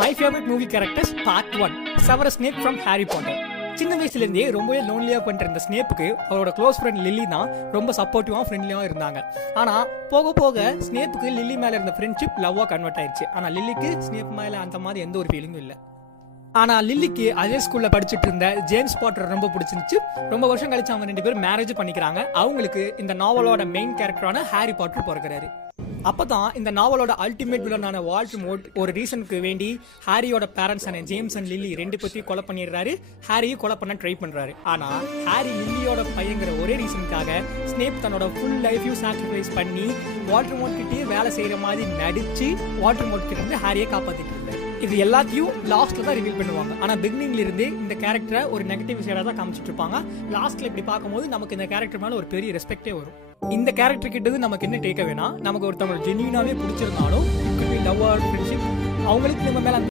My favourite movie characters part 1 Severus Snap from Harry Potter. சின்ன வயசுலேருந்தே ரொம்பவே லோன்லியாக பண்ணிட்டு இருந்த ஸ்னேப்புக்கு அவரோட க்ளோஸ் ஃப்ரெண்ட் லில்லி தான் ரொம்ப சப்போர்ட்டிவாக ஃப்ரெண்ட்லியாக இருந்தாங்க. ஆனால் போக போக ஸ்னேப்புக்கு லில்லி மேலே இருந்த ஃப்ரெண்ட்ஷிப் லவ்வாக கன்வெர்ட் ஆயிடுச்சு. ஆனால் லில்லிக்கு ஸ்னேப் மேலே அந்த மாதிரி எந்த ஒரு ஃபீலிங்கும் இல்லை. ஆனால் லில்லிக்கு அதே ஸ்கூலில் படிச்சுட்டு இருந்த ஜேம்ஸ் பாட்டர் ரொம்ப பிடிச்சிருந்துச்சு. ரொம்ப வருஷம் கழிச்சு அவங்க 2 பேரும் மேரேஜ் பண்ணிக்கிறாங்க. அவங்களுக்கு இந்த நாவலோட மெயின் கேரக்டரான ஹாரி பாட்டர் பிறக்கிறாரு. அப்பதான் இந்த நாவலோட அல்டிமேட் வில்லனான வால்டமோர்ட் ஒரு ரீசனுக்கு வேண்டி ஹாரியோட பேரண்ட்ஸ் ஆன ஜேம்ஸ் அண்ட் லில்லி 2 பேரையும் கொலை பண்ணிடுறாரு. ஹாரியும் கொலை பண்ண ட்ரை பண்றாரு. ஆனா ஹாரி லில்லியோட பையங்கிற ஒரே ரீசனுக்காக ஸ்னேப் தன்னோட ஃபுல் லைஃபையும் சாக்ரிஃபைஸ் பண்ணி வால்டமோர்ட் கிட்டே வேலை செய்யற மாதிரி நடிச்சு வால்டமோர்ட் கிட்ட இருந்து ஹாரியை காப்பாத்திட்டு இருந்தாரு. இது எல்லாத்தையும் லாஸ்ட்ல தான் ரிவீல் பண்ணுவாங்க. ஆனா பிகினிங்ல இருந்தே இந்த கேரக்டரை ஒரு நெகட்டிவ் சைடா தான் காமிச்சிட்டு இருப்பாங்க. லாஸ்ட்ல இப்படி பார்க்கும்போது நமக்கு இந்த கேரக்டர் மேல ஒரு பெரிய ரெஸ்பெக்டே வரும். இந்த கேரக்டர் கிட்டது நமக்கு என்ன டேக் வேணா, நமக்கு ஒருத்தவங்க ஜென்யூனாவே பிடிச்சிருந்தாலும் லவ் ஆர் ஃப்ரெண்ட்ஷிப் அவங்களுக்கு நம்ம மேல